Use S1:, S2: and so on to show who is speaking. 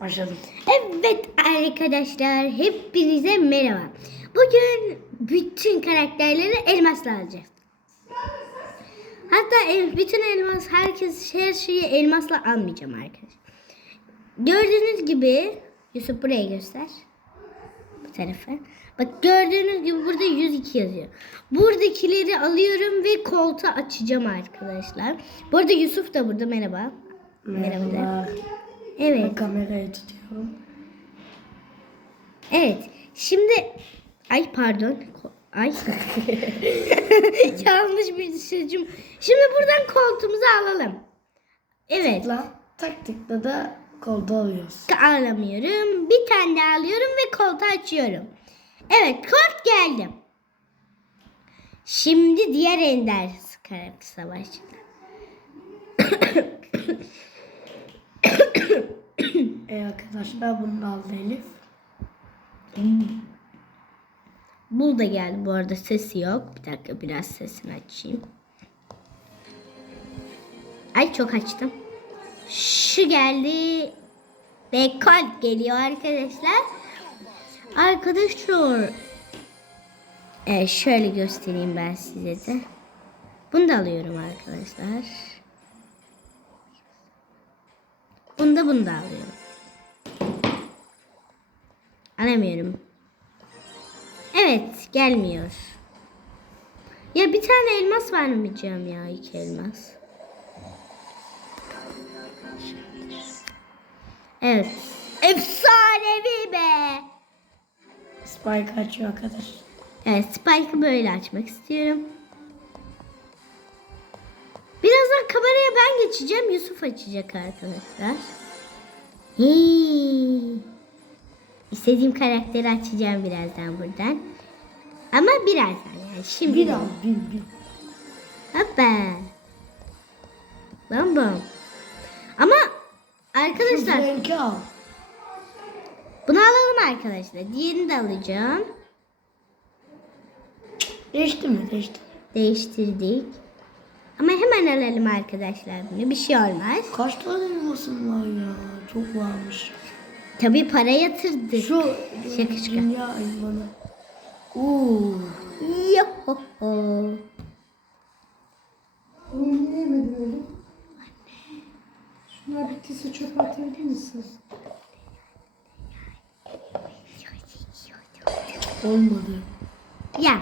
S1: Başladım.
S2: Evet arkadaşlar hepinize merhaba. Bugün bütün karakterleri elmasla alacağız. Hatta bütün elmas herkes her şeyi elmasla almayacağım arkadaşlar. Gördüğünüz gibi Yusuf buraya göster. Bu tarafa. Bak gördüğünüz gibi burada 102 yazıyor. Buradakileri alıyorum ve koltuğu açacağım arkadaşlar. Bu arada Yusuf da burada merhaba. Merhaba. de. Evet.
S1: Ben kamerayı tutuyorum.
S2: Evet. Şimdi ay pardon. Ay. Yanlış bir düşüncüm. Şimdi buradan koltuğumuzu alalım. Evet.
S1: Tıkla, tak tıkla da kolda alıyoruz.
S2: Alamıyorum. Bir tane daha alıyorum ve koltuğu açıyorum. Evet, kort geldim. Şimdi diğer ender karakter savaşçı.
S1: E arkadaşlar bunu aldı Elif.
S2: Bu da geldi bu arada sesi yok. Bir dakika biraz sesini açayım. Ay çok açtım. Şu geldi. Ve kalp geliyor arkadaşlar. Arkadaşlar. Evet şöyle göstereyim ben size de. Bunu da alıyorum arkadaşlar. Bunu da bunu da alıyorum. Alamıyorum. Evet gelmiyor. Ya bir tane elmas vermeyeceğim ya iki elmas. Evet. Efsanevi be.
S1: Spike açıyor arkadaş.
S2: Evet Spike'ı böyle açmak istiyorum. Birazdan kameraya ben geçeceğim. Yusuf açacak arkadaşlar. Hii. İstediğim karakteri açacağım birazdan buradan. Ama birazdan yani şimdi.
S1: Bir
S2: değil.
S1: al, bir, bir.
S2: Hoppa. Bam bam. Ama arkadaşlar bunu alalım arkadaşlar. Diğerini de alacağım.
S1: Değişti mi? Değişti.
S2: Değiştirdik. Ama hemen alalım arkadaşlar bunu. Bir şey olmaz.
S1: Kaç tane elmasın var ya? Çok varmış.
S2: Tabii para yatırdık.
S1: Şu
S2: Şaka şaka.
S1: dünya elmanı. Oo.
S2: Yohoho.
S3: Oğlum niye yemedin öyle? Şunlar bittiyse çöpe atabilir misin?
S1: Olmadı.
S2: Ya